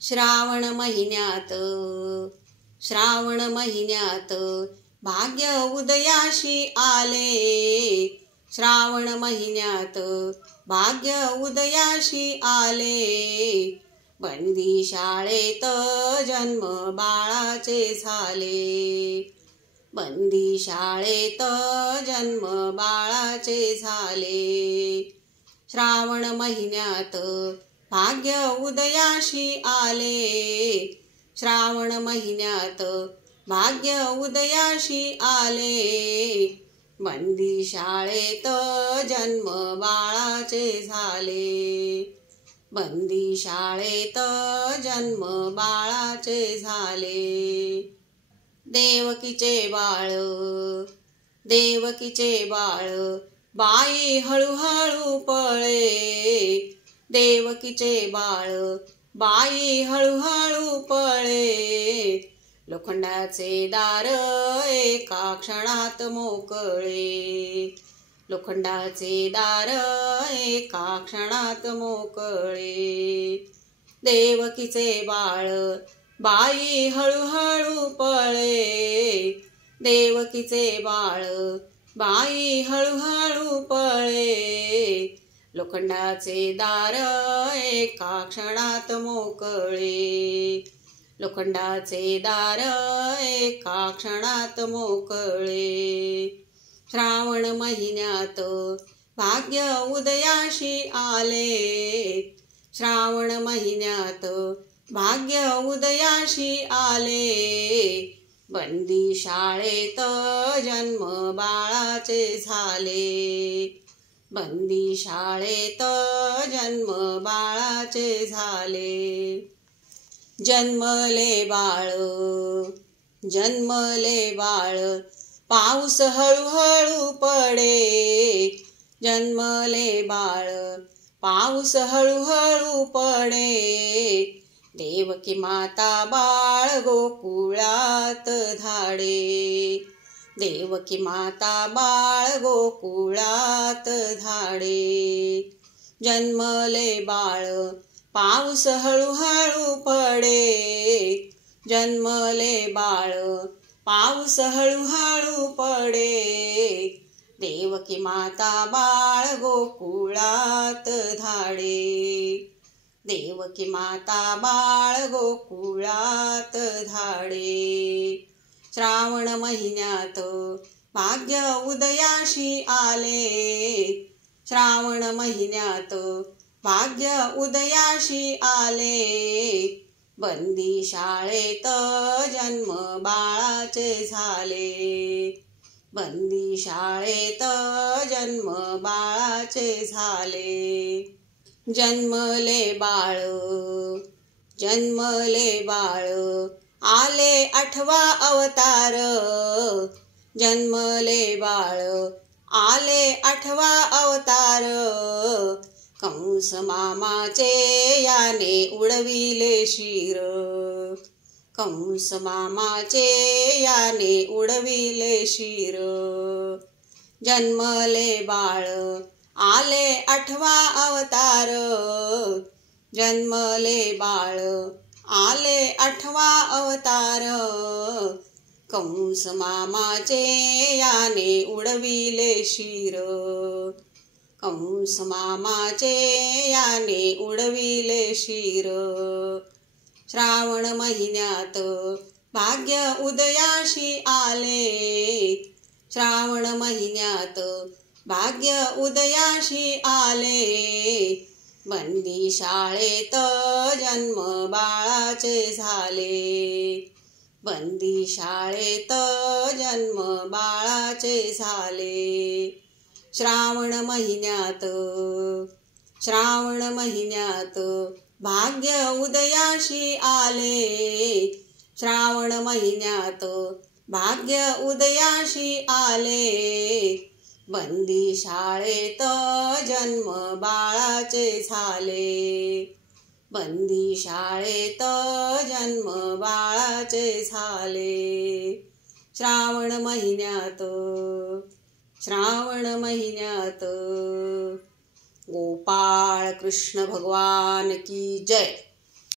श्रावण महिन्यात भाग्य उदयाशी आले। श्रावण महिन्यात भाग्य उदयाशी आले। बंदी शाळेत जन्म बाळाचे झाले। बंदी शाळेत जन्म बाळाचे झाले। श्रावण महिन्यात भाग्य उदयाशी आले। श्रावण महिन्यात भाग्य उदयाशी आले। बंदी शाळेत जन्म बाळाचे झाले। बंदी शाळेत जन्म बाळाचे झाले। देवकीचे बाळ बाई हळूहळू पळे। देवकीचे बाळ बाई हळूहळू पळे। लोखंडाचे दार एका क्षणात मोकळे। लोखंडाचे दार एका क्षणात मोकळे। देवकीचे बाळ बाई हळूहळू पळे। देवकीचे बाळ बाई हळूहळू पळे। लोखंडाचे दार एका क्षणात मोकळे। लोखंडाचे दार एका क्षणात मोकळे। श्रावण महिन्यात भाग्य उदयाशी आले। श्रावण महिन्यात भाग्य उदयाशी आले। बंदी शाळेत जन्म बाळाचे झाले। बंदी शाळेत जन्म बाळाचे झाले। जन्मले बाळ पाऊस हळूहळू पडे। जन्मले बाळ पाऊस हळूहळू पडे। देवकी माता बाळ गोकुळात धाडे। देवकी माता बाळ गोकुळात धाडे। जन्मले बाळ पाऊस हळूहळू पडे। जन्मले बाळ पाऊस हळूहळू पडे। देवकी माता बाळ गोकुळात धाडे। देवकी माता बाळ गोकुळात धाडे। श्रावण महिन्यात भाग्य उदयाशी आले। श्रावण महिन्यात भाग्य उदयाशी आले। बंदी शाळेत जन्म बाळाचे झाले। बंदी शाळेत जन्म बाळाचे झाले। जन्मले बाळ आले 8वा अवतार। जन्मले बाळ आले 8वा अवतार। कंस मामाचे याने उडविले शिर। कंस मामाचे याने उडविले शिर। जन्मले बाळ आले 8वा अवतार। जन्मले बाळ आले 8वा अवतार। कंस मामाचे याने उडविले शिर। कंस मामाचे याने उडविले शिर। श्रावण महिन्यात भाग्य उदयाशी आले। श्रावण महिन्यात भाग्य उदयाशी आले। बंदी शाळेत जन्म बाळाचे झाले। बंदी शाळेत जन्म बाळाचे झाले। श्रावण महिन्यात भाग्य उदयाशी आले। श्रावण महिन्यात भाग्य उदयाशी आले। बंदी शाळेत जन्म बाळाचे झाले। बंदी शाळेत जन्म बाळाचे झाले। श्रावण महिन्यात गोपाळ कृष्ण भगवान की जय।